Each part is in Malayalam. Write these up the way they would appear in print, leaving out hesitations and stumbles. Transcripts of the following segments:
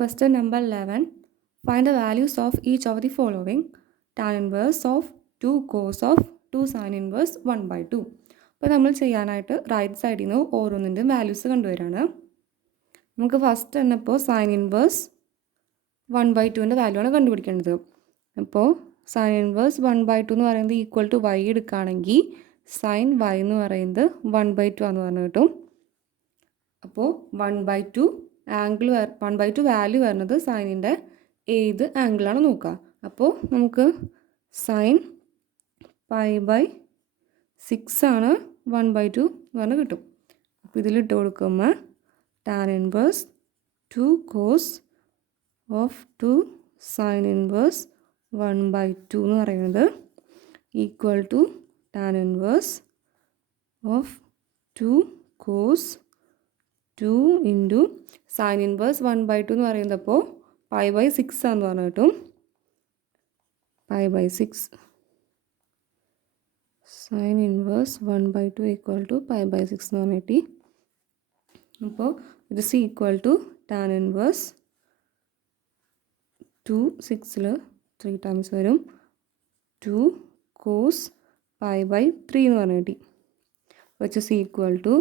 Question number 11. Find the values of each of the following. Tan inverse of 2 cos of 2 sin inverse 1/2. അപ്പോൾ നമ്മൾ ചെയ്യാനായിട്ട് റൈറ്റ് സൈഡിൽ നിന്ന് ഓരോന്നിൻ്റെ വാല്യൂസ് കണ്ടുവരാണ്. നമുക്ക് ഫസ്റ്റ് തന്നെ ഇപ്പോൾ സൈൻ ഇൻവേഴ്സ് 1/2ൻ്റെ വാല്യൂ ആണ് കണ്ടുപിടിക്കേണ്ടത്. അപ്പോൾ സൈൻ ഇൻവേഴ്സ് 1/2 എന്ന് പറയുന്നത് ഈക്വൽ ടു y എടുക്കുകയാണെങ്കിൽ സൈൻ y എന്ന് പറയുന്നത് 1/2 ആണെന്ന് പറഞ്ഞു കിട്ടും. അപ്പോൾ 1/2 1/2 വാല്യൂ വരുന്നത് സൈനിൻ്റെ ഏത് ആംഗിളാണ് നോക്കുക. അപ്പോൾ നമുക്ക് സൈൻ π/6 ആണ് 1/2 എന്ന് പറഞ്ഞ് കിട്ടും. അപ്പോൾ ഇതിലിട്ട് കൊടുക്കുമ്പോൾ tan inverse 2 cos of 2 sine inverse 1/2 എന്ന് പറയുന്നത് equal to tan inverse of 2 cos 2 into sine inverse 1/2 എന്ന് പറയുന്നത് അപ്പോൾ π/6 ആണെന്ന് പറഞ്ഞു കിട്ടും. π/6 സൈൻ ഇൻവേഴ്സ് 1/2 ഈക്വൽ ടു π/6 എന്ന് പറഞ്ഞു കിട്ടി. അപ്പോൾ ഇത് C equal to tan inverse 2 6ൽ 3 ടൈംസ് വരും 2 കോസ് π/3 എന്ന് പറഞ്ഞു കിട്ടി. Which is equal to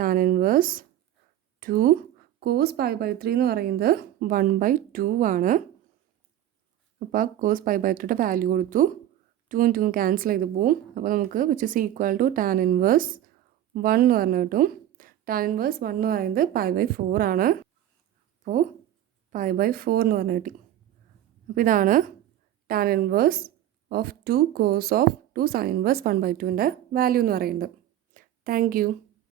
tan inverse 2 cos π/3 എന്ന് പറയുന്നത് 1/2 ആണ്. അപ്പോൾ ആ കോസ് π/3യുടെ വാല്യൂ കൊടുത്തു 2 2 ക്യാൻസൽ ചെയ്ത് പോവും. അപ്പോൾ നമുക്ക് which is equal to tan inverse 1 എന്ന് പറഞ്ഞു കിട്ടും. ടാൻ ഇൻവേഴ്സ് 1 എന്ന് പറയുന്നത് π/4 ആണ്. അപ്പോൾ π/4 എന്ന് പറഞ്ഞു കിട്ടി. അപ്പോൾ ഇതാണ് tan inverse of 2 cos of 2 sine inverse 1/2ൻ്റെ വാല്യൂ എന്ന് പറയുന്നത്. Thank U.